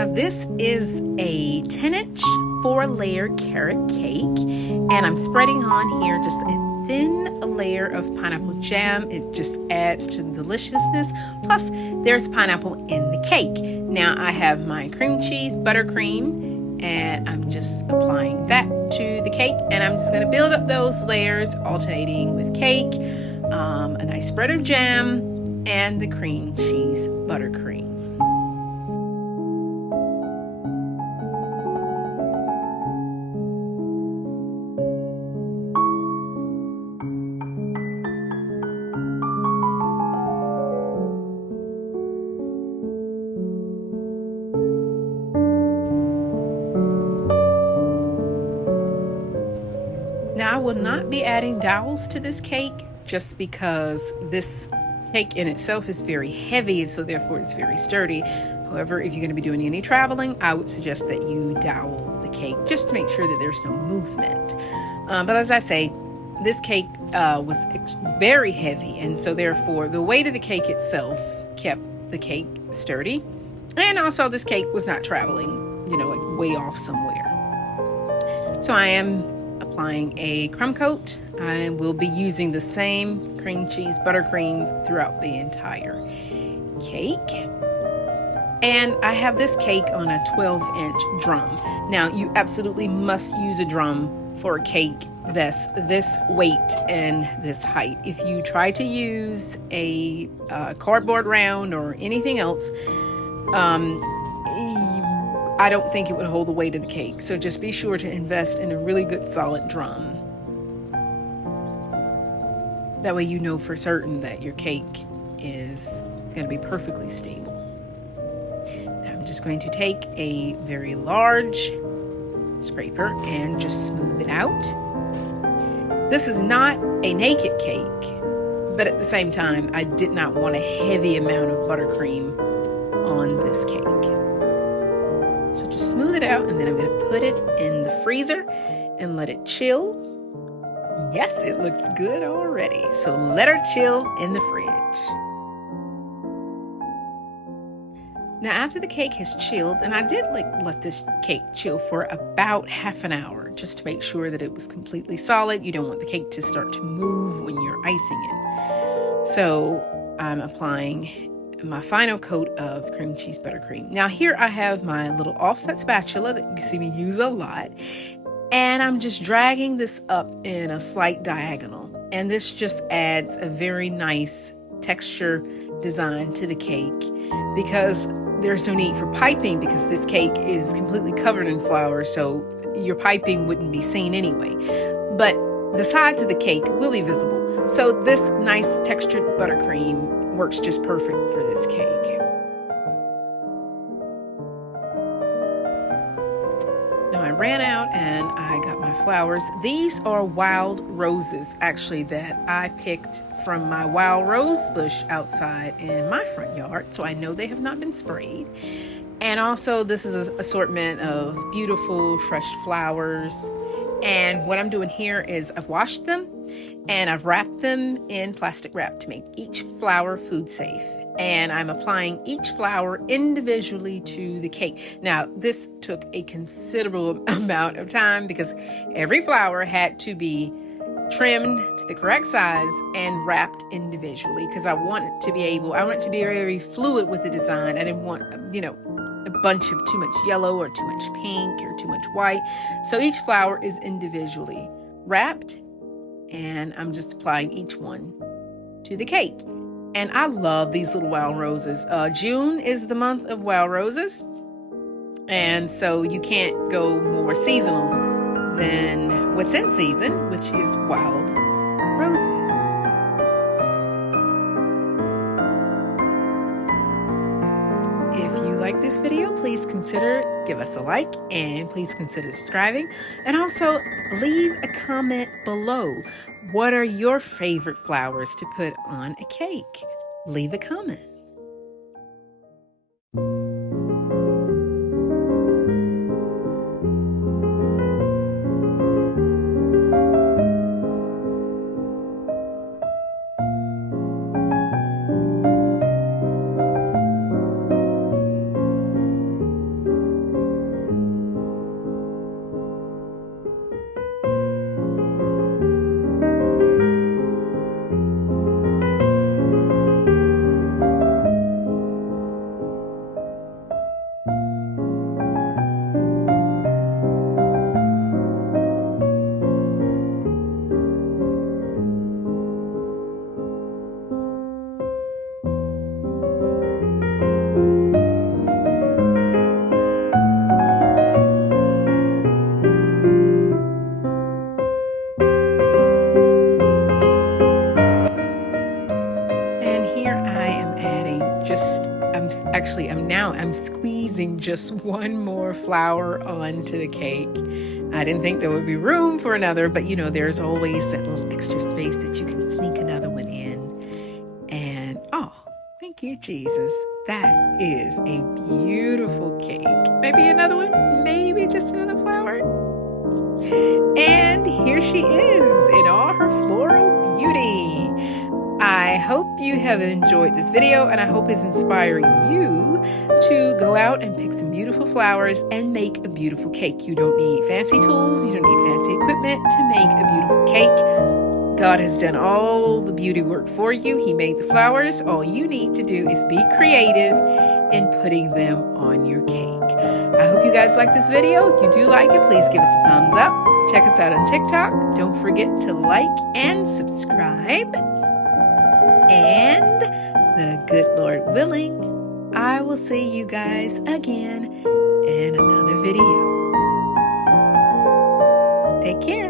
Now this is a 10-inch 4-layer carrot cake, and I'm spreading on here just a thin layer of pineapple jam. It just adds to the deliciousness. Plus, there's pineapple in the cake. Now I have my cream cheese buttercream, and I'm just applying that to the cake, and I'm just going to build up those layers, alternating with cake, a nice spread of jam, and the cream cheese buttercream. Now I will not be adding dowels to this cake just because this cake in itself is very heavy, so therefore it's very sturdy. However, if you're going to be doing any traveling, I would suggest that you dowel the cake just to make sure that there's no movement. But as I say, this cake was very heavy, and so therefore the weight of the cake itself kept the cake sturdy. And also this cake was not traveling, like way off somewhere. So I am applying a crumb coat. I will be using the same cream cheese buttercream throughout the entire cake. And I have this cake on a 12-inch drum. Now, you absolutely must use a drum for a cake that's this weight and this height. If you try to use a cardboard round or anything else, I don't think it would hold the weight of the cake. So just be sure to invest in a really good solid drum. That way you know for certain that your cake is going to be perfectly stable. Now I'm just going to take a very large scraper and just smooth it out. This is not a naked cake, but at the same time, I did not want a heavy amount of buttercream on this cake. So just smooth it out, and then I'm going to put it in the freezer and let it chill. Yes, it looks good already. So let her chill in the fridge. Now after the cake has chilled, and I did let this cake chill for about half an hour just to make sure that it was completely solid. You don't want the cake to start to move when you're icing it. So I'm applying my final coat of cream cheese buttercream. Now here I have my little offset spatula that you see me use a lot, and I'm just dragging this up in a slight diagonal, and this just adds a very nice texture design to the cake because there's no need for piping because this cake is completely covered in flour, so your piping wouldn't be seen anyway, but the sides of the cake will be visible. So this nice textured buttercream works just perfect for this cake. Now I ran out and I got my flowers. These are wild roses, actually, that I picked from my wild rose bush outside in my front yard. So I know they have not been sprayed. And also this is an assortment of beautiful fresh flowers. And what I'm doing here is I've washed them and I've wrapped them in plastic wrap to make each flower food safe. And I'm applying each flower individually to the cake. Now, this took a considerable amount of time because every flower had to be trimmed to the correct size and wrapped individually because I want it to be very fluid with the design. I didn't want, a bunch of too much yellow or too much pink or too much white. So each flower is individually wrapped, and I'm just applying each one to the cake. And I love these little wild roses. June is the month of wild roses, and so you can't go more seasonal than what's in season, which is wild roses. If you like this video, please give us a like, and please consider subscribing, and also leave a comment below. What are your favorite flowers to put on a cake? Leave a comment. I'm squeezing just one more flower onto the cake. I didn't think there would be room for another, but there's always that little extra space that you can sneak another one in. And thank you, Jesus. That is a beautiful cake. Maybe another one, maybe just another flower. And here she is in all her floral beauty. I hope you have enjoyed this video, and I hope it's inspiring you to go out and pick some beautiful flowers and make a beautiful cake. You don't need fancy tools, you don't need fancy equipment to make a beautiful cake. God has done all the beauty work for you. He made the flowers. All you need to do is be creative in putting them on your cake. I hope you guys like this video. If you do like it, please give us a thumbs up. Check us out on TikTok. Don't forget to like and subscribe. And the good Lord willing, I will see you guys again in another video. Take care.